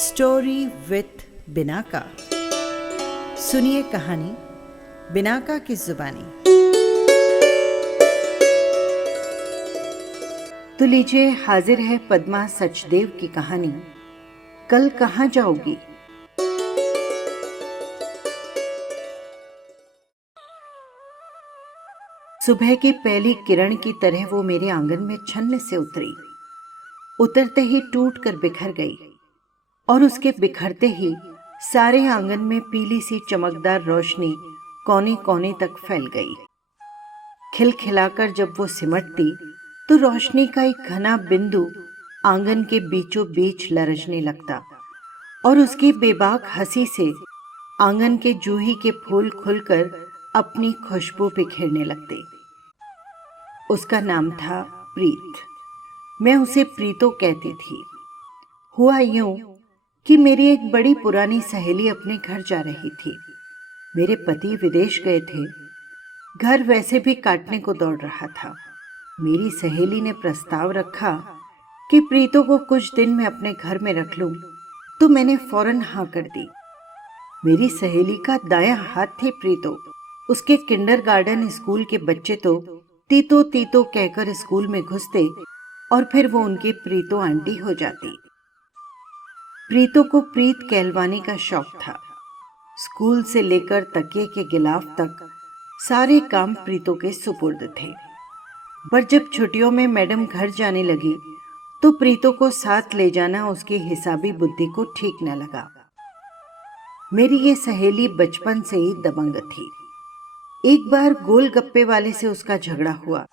Story with Binaca. सुनिए कहानी Binaca की जुबानी। तो लीजिए, हाजिर है पद्मा सचदेव की कहानी कल कहाँ जाओगी। सुबह की पहली किरण की तरह वो मेरे आंगन में छन्ने से उतरी। उतरते ही टूट कर बिखर गई और उसके बिखरते ही सारे आंगन में पीली सी चमकदार रोशनी कोने कोने तक फैल गई। खिलखिलाकर जब वो सिमटती तो रोशनी का एक घना बिंदु आंगन के बीचों बीच लरजने लगता और उसकी बेबाक हंसी से आंगन के जूही के फूल खुलकर अपनी खुशबू बिखेरने लगते। उसका नाम था प्रीत। मैं उसे प्रीतो कहती थी। हुआ यूं कि मेरी एक बड़ी पुरानी सहेली अपने घर जा रही थी। मेरे पति विदेश गए थे। घर वैसे भी काटने को दौड़ रहा था। मेरी सहेली ने प्रस्ताव रखा कि प्रीतो को कुछ दिन में अपने घर में रख लूं, तो मैंने फौरन हाँ कर दी। मेरी सहेली का दायां हाथ थी प्रीतो। उसके किंडरगार्टन स्कूल के बच्चे तो तीतो तीतो कहकर स्कूल में घुसते और फिर वो उनकी प्रीतो आंटी हो जाती। प्रीतो को प्रीत कहलवाने का शौक था। स्कूल से लेकर तकिए के गिलाफ तक सारे काम प्रीतो के सुपुर्द थे। पर जब छुट्टियों में मैडम घर जाने लगी तो प्रीतो को साथ ले जाना उसकी हिसाबी बुद्धि को ठीक न लगा। मेरी ये सहेली बचपन से ही दबंग थी। एक बार गोलगप्पे वाले से उसका झगड़ा हुआ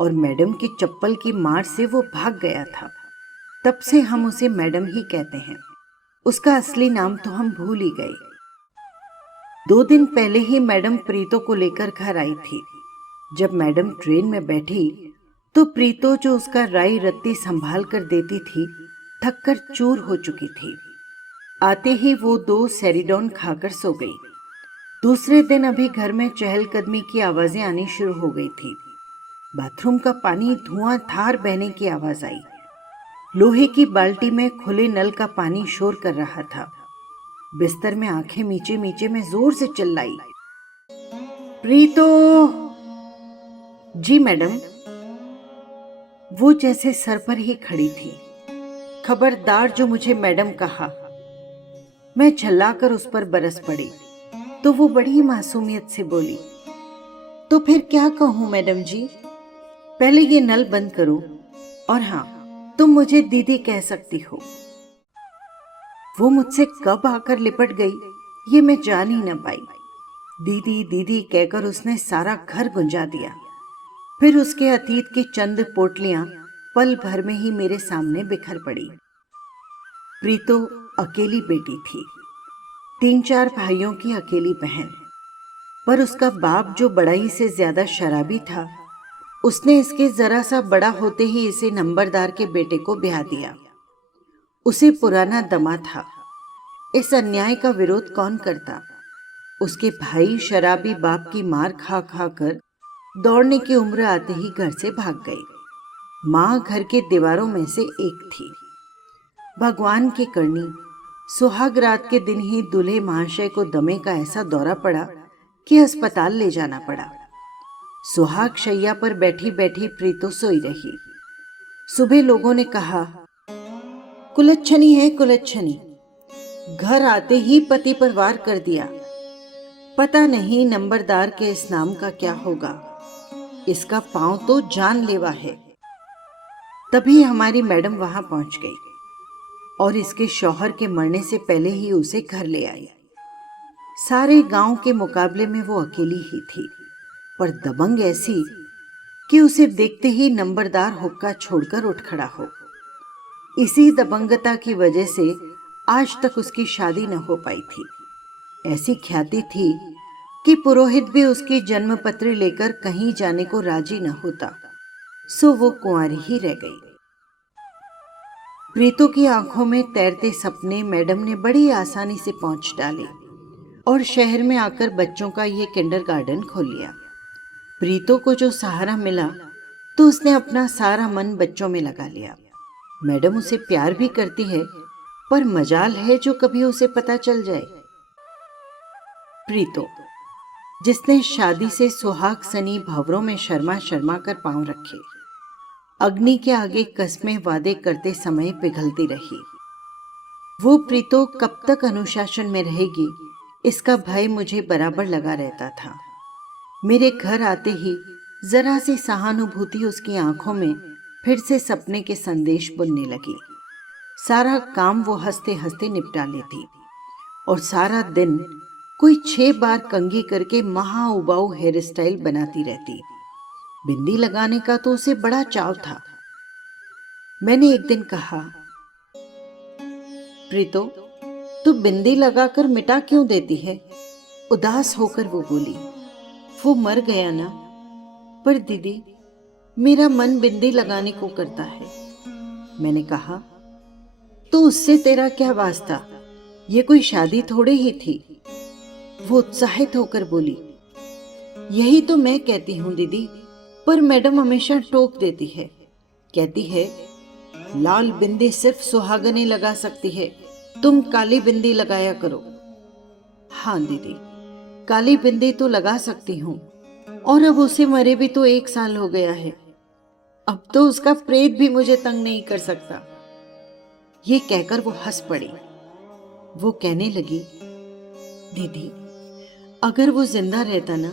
और मैडम की चप्पल की मार से वो भाग गया था। तब से हम उसे मैडम ही कहते हैं। उसका असली नाम तो हम भूल ही गए। 2 दिन पहले ही मैडम प्रीतो को लेकर घर आई थी। जब मैडम ट्रेन में बैठी तो प्रीतो, जो उसका राई रत्ती संभाल कर देती थी, थक कर चूर हो चुकी थी। आते ही वो 2 सेरिडॉन खाकर सो गई। दूसरे दिन अभी घर में चहलकदमी की आवाजें आनी शुरू हो गई थी। बाथरूम का पानी धुआंधार बहने की आवाज आई। लोहे की बाल्टी में खुले नल का पानी शोर कर रहा था। बिस्तर में आंखें मीचे मीचे मैं जोर से चिल्लाई, प्रीतो। जी मैडम। वो जैसे सर पर ही खड़ी थी। खबरदार जो मुझे मैडम कहा। मैं झल्लाकर उस पर बरस पड़ी तो वो बड़ी मासूमियत से बोली, तो फिर क्या कहूं मैडम जी। पहले ये नल बंद करो, और हाँ, तुम मुझे दीदी कह सकती हो। वो मुझसे कब आकर लिपट गई ये मैं जान ही न पाई। दीदी दीदी कहकर उसने सारा घर गुंजा दिया। फिर उसके अतीत की चंद पोटलियां पल भर में ही मेरे सामने बिखर पड़ी। प्रीतो अकेली बेटी थी, 3-4 भाइयों की अकेली बहन। पर उसका बाप, जो बड़ा ही से ज्यादा शराबी था, उसने इसके जरा सा बड़ा होते ही इसे नंबरदार के बेटे को ब्याह दिया। उसे पुराना दमा था। इस अन्याय का विरोध कौन करता। उसके भाई शराबी बाप की मार खा खा कर दौड़ने की उम्र आते ही घर से भाग गए। माँ घर के दीवारों में से एक थी। भगवान की करनी, सुहाग रात के दिन ही दूल्हे महाशय को दमे का ऐसा दौरा पड़ा कि अस्पताल ले जाना पड़ा। सुहाग शैया पर बैठी बैठी प्रीतो सोई रही। सुबह लोगों ने कहा, कुलच्छनी है कुलच्छनी, घर आते ही पति पर वार कर दिया। पता नहीं नंबरदार के इस नाम का क्या होगा। इसका पांव तो जानलेवा है। तभी हमारी मैडम वहां पहुंच गई और इसके शौहर के मरने से पहले ही उसे घर ले आई। सारे गांव के मुकाबले में वो अकेली ही थी, पर दबंग ऐसी कि उसे देखते ही नंबरदार हुक्का छोड़कर उठ खड़ा हो। इसी दबंगता की वजह से आज तक उसकी शादी न हो पाई थी। ऐसी ख्याति थी कि पुरोहित भी उसकी जन्मपत्री लेकर कहीं जाने को राजी न होता, सो वो कुंवारी ही रह गई। प्रीतो की आंखों में तैरते सपने मैडम ने बड़ी आसानी से पहुंच डाले और शहर में आकर बच्चों का ये किंडरगार्टन खोल लिया। प्रीतो को जो सहारा मिला तो उसने अपना सारा मन बच्चों में लगा लिया। मैडम उसे प्यार भी करती है, पर मजाल है जो कभी उसे पता चल जाए। प्रीतो, जिसने शादी से सुहाग सनी भंवरों में शर्मा शर्मा कर पांव रखे, अग्नि के आगे कस्में वादे करते समय पिघलती रही। वो प्रीतो कब तक अनुशासन में रहेगी, इसका भय मुझे बराबर लगा रहता था। मेरे घर आते ही जरा सी सहानुभूति उसकी आंखों में फिर से सपने के संदेश बुनने लगी। सारा काम वो हंसते हंसते निपटा लेती और सारा दिन कोई 6 बार कंघी करके महा उबाऊ हेयर स्टाइल बनाती रहती। बिंदी लगाने का तो उसे बड़ा चाव था। मैंने एक दिन कहा, प्रीतो, तू बिंदी लगाकर मिटा क्यों देती है? उदास होकर वो बोली, वो मर गया ना। पर दीदी, मेरा मन बिंदी लगाने को करता है। मैंने कहा, तो उससे तेरा क्या वास्ता? ये कोई शादी थोड़े ही थी। वो उत्साहित होकर बोली, यही तो मैं कहती हूं दीदी, पर मैडम हमेशा टोक देती है। कहती है, लाल बिंदी सिर्फ सुहागने लगा सकती है, तुम काली बिंदी लगाया करो। हाँ दीदी, काली बिंदी तो लगा सकती हूँ, और अब उसे मरे भी तो 1 साल हो गया है। अब तो उसका प्रेत भी मुझे तंग नहीं कर सकता। ये कहकर वो हंस पड़ी। वो कहने लगी, दीदी, अगर वो जिंदा रहता ना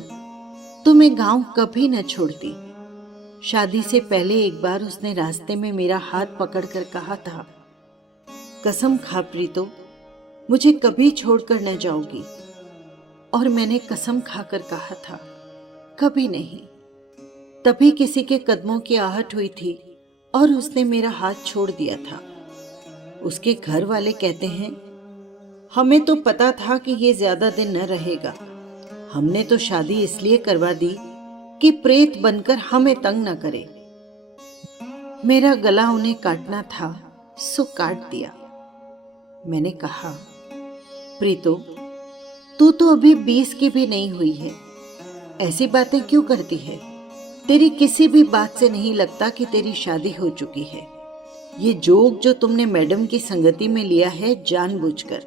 तो मैं गांव कभी न छोड़ती। शादी से पहले एक बार उसने रास्ते में मेरा हाथ पकड़कर कहा था, कसम खा प्रीतो, मुझे कभी छोड़कर न जाओगी। और मैंने कसम खाकर कहा था, कभी नहीं। तभी किसी के कदमों की आहट हुई थी और उसने मेरा हाथ छोड़ दिया था। उसके घर वाले कहते हैं, हमें तो पता था कि ये ज्यादा दिन न रहेगा। हमने तो शादी इसलिए करवा दी कि प्रेत बनकर हमें तंग न करे। मेरा गला उन्हें काटना था, सो काट दिया। मैंने कहा, प्रीतो, तू तो अभी 20 की भी नहीं हुई है, ऐसी बातें क्यों करती है? तेरी किसी भी बात से नहीं लगता कि तेरी शादी हो चुकी है। ये जोग जो तुमने मैडम की संगति में लिया है जानबूझकर,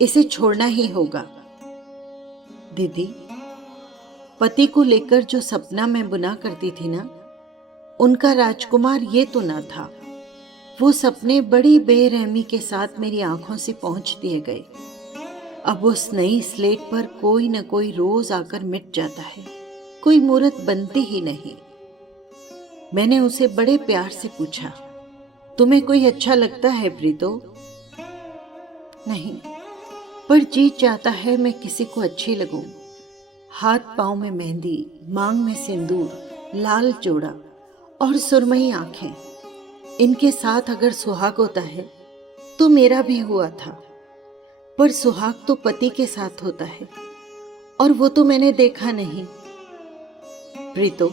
इसे छोड़ना ही होगा। दीदी, पति को लेकर जो सपना मैं बुना करती थी ना, उनका राजकुमार ये तो ना था। वो सपने बड़ी बेरहमी के साथ मेरी आंखों से पहुंच दिए गए। अब उस नई स्लेट पर कोई न कोई रोज आकर मिट जाता है, कोई मूरत बनती ही नहीं। मैंने उसे बड़े प्यार से पूछा, तुम्हें कोई अच्छा लगता है प्रीतो? नहीं, पर जी चाहता है मैं किसी को अच्छी लगूं। हाथ पांव में मेहंदी, मांग में सिंदूर, लाल जोड़ा और सुरमई आंखें, इनके साथ अगर सुहाग होता है तो मेरा भी हुआ था। पर सुहाग तो पति के साथ होता है, और वो तो मैंने देखा नहीं। प्रीतो,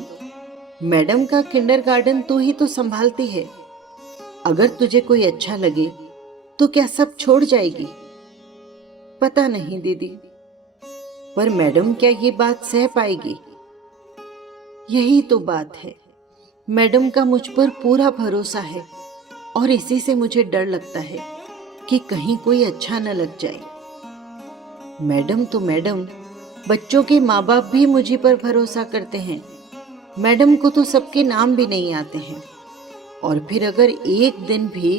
मैडम का किंडरगार्टन तू ही तो संभालती है। अगर तुझे कोई अच्छा लगे तो क्या सब छोड़ जाएगी? पता नहीं दीदी, पर मैडम क्या ये बात सह पाएगी? यही तो बात है। मैडम का मुझ पर पूरा भरोसा है और इसी से मुझे डर लगता है कि कहीं कोई अच्छा न लग जाए। मैडम तो मैडम, बच्चों के माँ बाप भी मुझी पर भरोसा करते हैं। मैडम को तो सबके नाम भी नहीं आते हैं। और फिर अगर एक दिन भी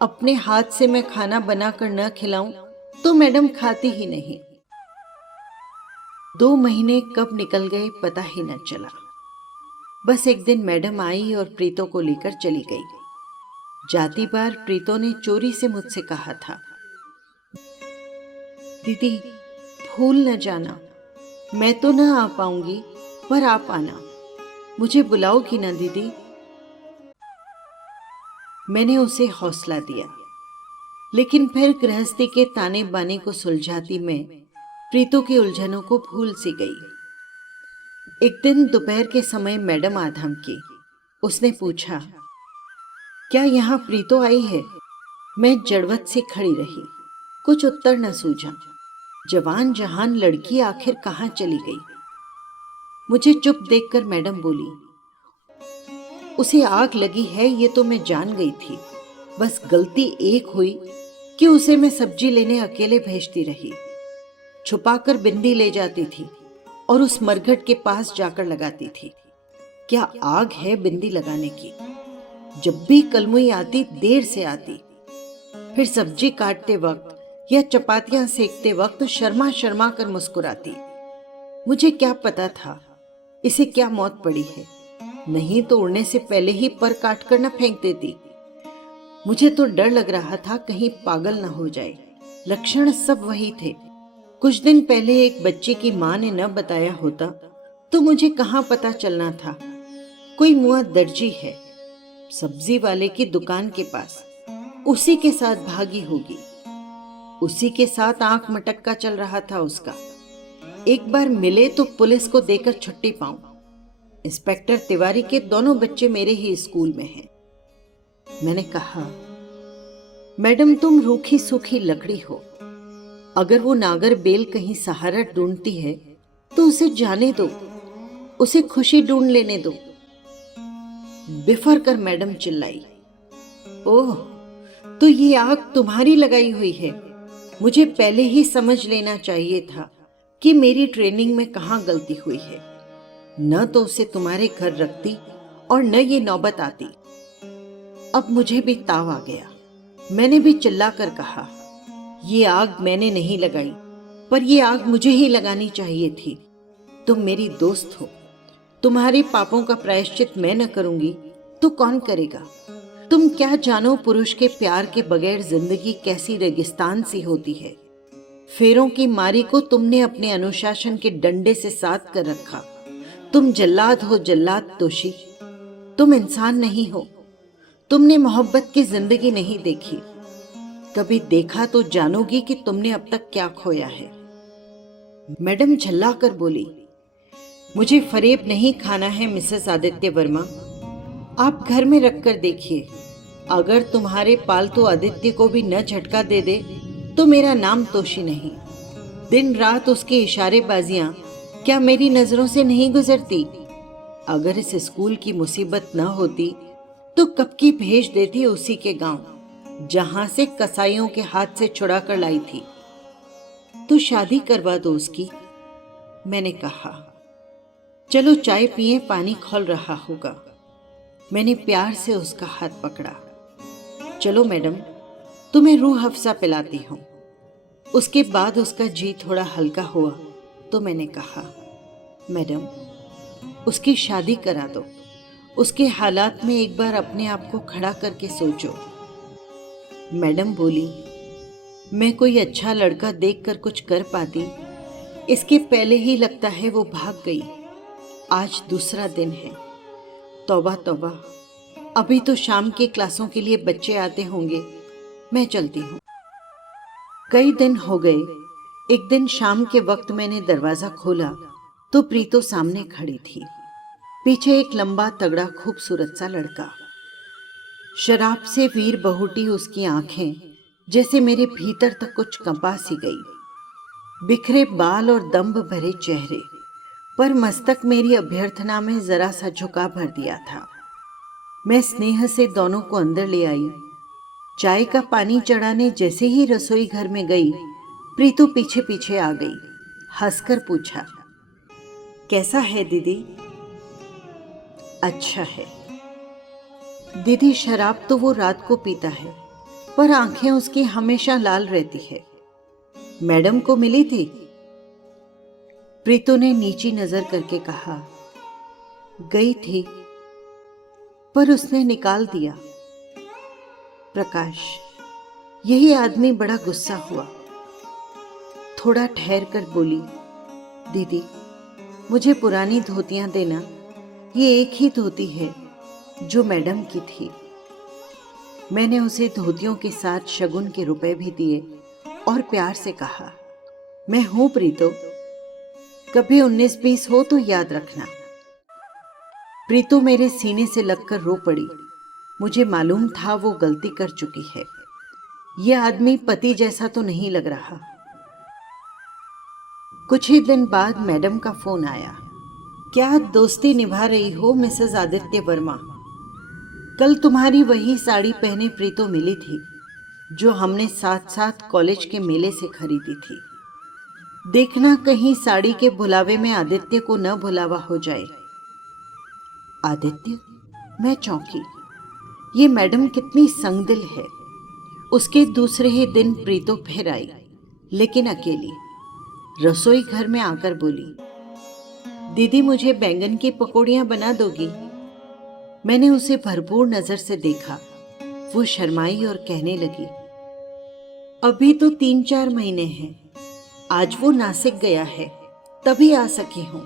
अपने हाथ से मैं खाना बनाकर न खिलाऊं तो मैडम खाती ही नहीं। 2 महीने कब निकल गए पता ही न चला। बस एक दिन मैडम आई और प्रीतो को लेकर चली गई। जाती बार प्रीतो ने चोरी से मुझसे कहा था, दीदी, भूल न जाना, मैं तो न आ पाऊंगी, पर आप आना। मुझे बुलाओगी ना दीदी? मैंने उसे हौसला दिया, लेकिन फिर गृहस्थी के ताने बाने को सुलझाती मैं प्रीतो की उलझनों को भूल सी गई। एक दिन दोपहर के समय मैडम आ धमकी। उसने पूछा, क्या यहाँ प्रीतो आई है? मैं जड़वत से खड़ी रही, कुछ उत्तर न सूझा। जवान जहान लड़की आखिर कहाँ चली गई? मुझे चुप देखकर मैडम बोली, उसे आग लगी है ये तो मैं जान गई थी। बस गलती एक हुई कि उसे मैं सब्जी लेने अकेले भेजती रही। छुपाकर बिंदी ले जाती थी और उस मरघट के पास जाकर लगाती थी। क्या आग है बिंदी लगाने की। जब भी कलमुई आती देर से आती। फिर सब्जी काटते वक्त या चपातियां सेकते वक्त शर्मा शर्मा कर मुस्कुराती। मुझे क्या पता था इसे क्या मौत पड़ी है, नहीं तो उड़ने से पहले ही पर काट कर न फेंक देती। मुझे तो डर लग रहा था कहीं पागल न हो जाए। लक्षण सब वही थे। कुछ दिन पहले एक बच्चे की मां ने न बताया होता तो मुझे कहां पता चलना था। कोई मुआ दर्जी है, सब्जी वाले की दुकान के पास, उसी के साथ भागी होगी। उसी के साथ आंख मटक्का चल रहा था उसका। एक बार मिले तो पुलिस को देकर छुट्टी पाऊं। इंस्पेक्टर तिवारी के दोनों बच्चे मेरे ही स्कूल में हैं। मैंने कहा, मैडम तुम रूखी सूखी लकड़ी हो। अगर वो नागर बेल कहीं सहारा ढूंढती है तो उसे जाने दो, उसे खुशी ढूंढ लेने दो। बिफर कर मैडम चिल्लाई, ओह तो ये आग तुम्हारी लगाई हुई है। मुझे पहले ही समझ लेना चाहिए था कि मेरी ट्रेनिंग में कहां गलती हुई है। न तो उसे तुम्हारे घर रखती और न ये नौबत आती। अब मुझे भी ताव आ गया। मैंने भी चिल्लाकर कहा, ये आग मैंने नहीं लगाई, पर ये आग मुझे ही लगानी चाहिए थी। तुम मेरी दोस्त हो। तुम्हारे पापों का प्रायश्चित मैं न करूंगी तो कौन करेगा। तुम क्या जानो पुरुष के प्यार के बगैर जिंदगी कैसी रेगिस्तान सी होती है। फेरों की मारी को तुमने अपने अनुशासन के डंडे से साध कर रखा। तुम जल्लाद हो जल्लाद तोशी। तुम इंसान नहीं हो। तुमने मोहब्बत की जिंदगी नहीं देखी। कभी देखा तो जानोगी कि तुमने अब तक क्या खोया है। मैडम झल्ला कर बोली, मुझे फरेब नहीं खाना है मिसेस आदित्य वर्मा। आप घर में रखकर देखिए, अगर तुम्हारे पालतू आदित्य को भी न झटका दे दे तो मेरा नाम तोशी नहीं। दिन रात उसकी इशारेबाजियां क्या मेरी नजरों से नहीं गुजरती। अगर इस स्कूल की मुसीबत न होती तो कब की भेज देती उसी के गांव जहां से कसाईयों के हाथ से छुड़ा कर लाई थी। तो शादी करवा दो उसकी। मैंने कहा, चलो चाय पिए, पानी खौल रहा होगा। मैंने प्यार से उसका हाथ पकड़ा। चलो मैडम, तुम्हें रूह अफ़ज़ा पिलाती हूं। उसके बाद उसका जी थोड़ा हल्का हुआ तो मैंने कहा, मैडम उसकी शादी करा दो। उसके हालात में एक बार अपने आप को खड़ा करके सोचो। मैडम बोली, मैं कोई अच्छा लड़का देखकर कुछ कर पाती, इसके पहले ही लगता है वो भाग गई। आज दूसरा दिन है। तौबा तौबा, अभी तो शाम की क्लासों के लिए बच्चे आते होंगे। मैं चलती हूँ। कई दिन हो गए। एक दिन शाम के वक्त मैंने दरवाजा खोला तो प्रीतो सामने खड़ी थी। पीछे एक लंबा तगड़ा खूबसूरत सा लड़का। शराब से वीर बहुटी उसकी आंखें जैसे मेरे भीतर तक कुछ कंपा सी गई। बिखरे बाल और दम्भ भरे चेहरे पर मस्तक मेरी अभ्यर्थना में जरा सा झुका भर दिया था। मैं स्नेह से दोनों को अंदर ले आई। चाय का पानी चढ़ाने जैसे ही रसोई घर में गई, प्रीतु पीछे पीछे आ गई। हंसकर पूछा, कैसा है दीदी? अच्छा है। दीदी शराब तो वो रात को पीता है, पर आंखें उसकी हमेशा लाल रहती है। मैडम को मिली थी? प्रीतु ने नीची नजर करके कहा, गई थी, पर उसने निकाल दिया। प्रकाश, यही आदमी बड़ा गुस्सा हुआ। थोड़ा ठहर कर बोली, दीदी मुझे पुरानी धोतियां देना। ये एक ही धोती है जो मैडम की थी। मैंने उसे धोतियों के साथ शगुन के रुपए भी दिए और प्यार से कहा, मैं हूं प्रीतो, कभी 19-20 हो तो याद रखना। प्रीतो मेरे सीने से लगकर रो पड़ी। मुझे मालूम था वो गलती कर चुकी है। यह आदमी पति जैसा तो नहीं लग रहा। कुछ ही दिन बाद मैडम का फोन आया। क्या दोस्ती निभा रही हो मिसेस आदित्य वर्मा? कल तुम्हारी वही साड़ी पहने प्रीतो मिली थी। जो हमने साथ साथ कॉलेज के मेले से खरीदी थी। देखना कहीं साड़ी के भुलावे में आदित्य को न भुलावा हो जाए। आदित्य? मैं चौंकी। ये मैडम कितनी संगदिल है। उसके दूसरे ही दिन प्रीतो फिर आई, लेकिन अकेली। रसोई घर में आकर बोली, दीदी मुझे बैंगन की पकौड़ियाँ बना दोगी? मैंने उसे भरपूर नजर से देखा। वो शर्माई और कहने लगी, अभी तो 3-4 महीने हैं। आज वो नासिक गया है, तभी आ सकी हूँ।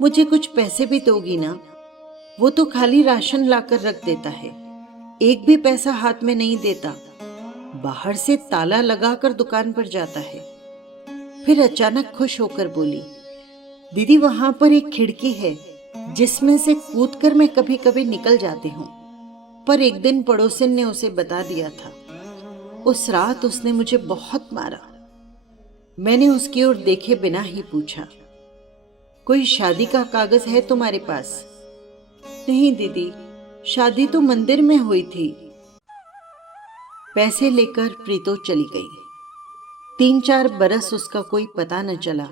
मुझे कुछ पैसे भी दोगी ना? वो तो खाली राशन लाकर रख देता है, एक भी पैसा हाथ में नहीं देता। बाहर से ताला लगाकर दुकान पर जाता है। फिर अचानक खुश होकर बोली, दीदी वहां पर एक खिड़की है जिसमें से कूदकर मैं कभी कभी निकल जाती हूँ। पर एक दिन पड़ोसिन ने उसे बता दिया था। उस रात उसने मुझे बहुत मारा। मैंने उसकी ओर देखे बिना ही पूछा, कोई शादी का कागज है तुम्हारे पास? नहीं दीदी, शादी तो मंदिर में हुई थी। पैसे लेकर प्रीतो चली गई। 3-4 बरस उसका कोई पता न चला।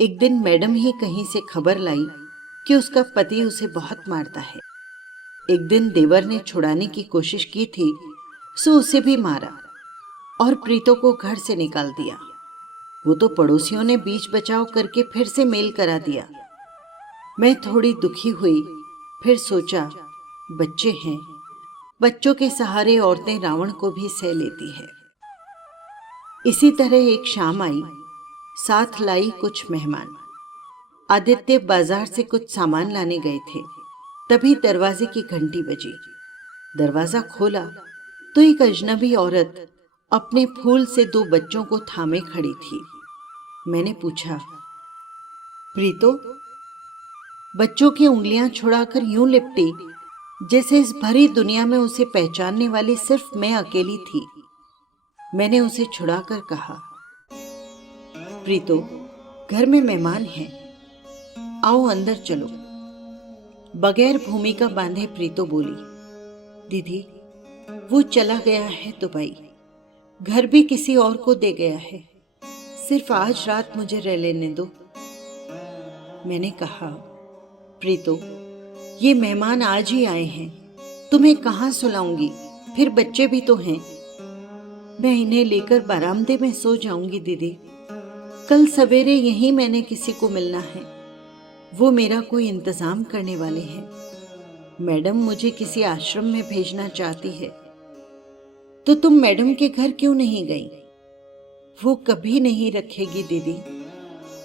एक दिन मैडम ही कहीं से खबर लाई कि उसका पति उसे बहुत मारता है। एक दिन देवर ने छुड़ाने की कोशिश की थी, सो उसे भी मारा और प्रीतो को घर से निकाल दिया। वो तो पड़ोसियों ने बीच बचाव करके फिर से मेल करा दिया। मैं थोड़ी दुखी हुई, फिर सोचा बच्चे हैं, बच्चों के सहारे औरतें रावण को भी सह लेती है। इसी तरह एक शाम आई, साथ लाई कुछ मेहमान। आदित्य बाजार से कुछ सामान लाने गए थे। तभी दरवाजे की घंटी बजी। दरवाजा खोला तो एक अजनबी औरत अपने फूल से 2 बच्चों को थामे खड़ी थी। मैंने पूछा, प्रीतो? बच्चों की उंगलियां छुड़ाकर यूं लिपटी जैसे इस भरी दुनिया में उसे पहचानने वाली सिर्फ मैं अकेली थी। मैंने उसे छुड़ाकर कहा, प्रीतो, घर में मेहमान हैं, आओ अंदर चलो। बगैर भूमिका बांधे प्रीतो बोली, दीदी वो चला गया है दुबई, घर भी किसी और को दे गया है, सिर्फ आज रात मुझे रह लेने दो। मैंने कहा, प्रीतो ये मेहमान आज ही आए हैं, तुम्हें कहाँ सुलाऊंगी, फिर बच्चे भी तो हैं। मैं इन्हें लेकर बरामदे में सो जाऊंगी दीदी। कल सवेरे यहीं मैंने किसी को मिलना है, वो मेरा कोई इंतजाम करने वाले हैं। मैडम मुझे किसी आश्रम में भेजना चाहती है, तो तुम मैडम के घर क्यों नहीं गई? वो कभी नहीं रखेगी दीदी।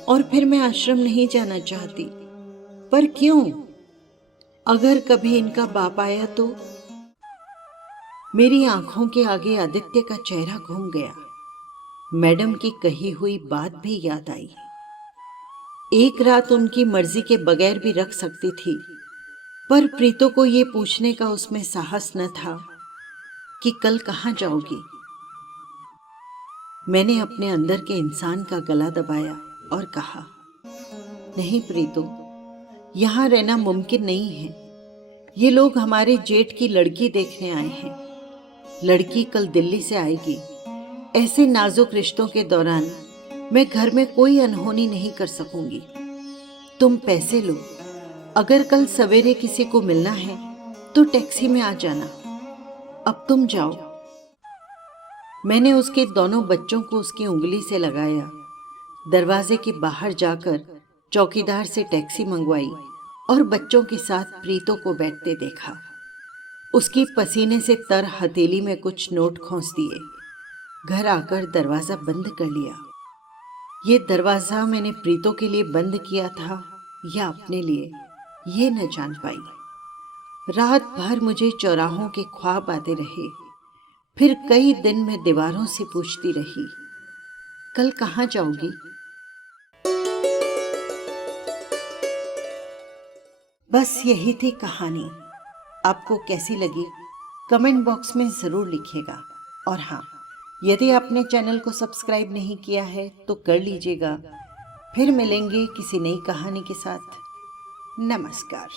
और फिर मैं आश्रम नहीं जाना चाहती। पर क्यों? अगर कभी इनका बाप आया तो? मेरी आंखों के आगे आदित्य का चेहरा घूम गया। मैडम की कही हुई बात भी याद आई। एक रात उनकी मर्जी के बगैर भी रख सकती थी, पर प्रीतो को ये पूछने का उसमें साहस न था कि कल कहाँ जाओगी। मैंने अपने अंदर के इंसान का गला दबाया और कहा, नहीं प्रीतो, यहाँ रहना मुमकिन नहीं है। ये लोग हमारे जेठ की लड़की देखने आए हैं। लड़की कल दिल्ली से आएगी। ऐसे नाजुक रिश्तों के दौरान मैं घर में कोई अनहोनी नहीं कर सकूंगी। तुम पैसे लो, अगर कल सवेरे किसी को मिलना है तो टैक्सी में आ जाना। अब तुम जाओ। मैंने उसके दोनों बच्चों को उसकी उंगली से लगाया, दरवाजे के बाहर जाकर चौकीदार से टैक्सी मंगवाई और बच्चों के साथ प्रीतो को बैठते देखा। उसकी पसीने से तर हथेली में कुछ नोट खोस दिए। घर आकर दरवाजा बंद कर लिया। ये दरवाजा मैंने प्रीतो के लिए बंद किया था या अपने लिए, ये न जान पाई। रात भर मुझे चौराहों के ख्वाब आते रहे। फिर कई दिन मैं दीवारों से पूछती रही, कल कहाँ जाओगी? बस यही थी कहानी। आपको कैसी लगी कमेंट बॉक्स में ज़रूर लिखिएगा। और हाँ, यदि आपने चैनल को सब्सक्राइब नहीं किया है तो कर लीजिएगा। फिर मिलेंगे किसी नई कहानी के साथ। नमस्कार।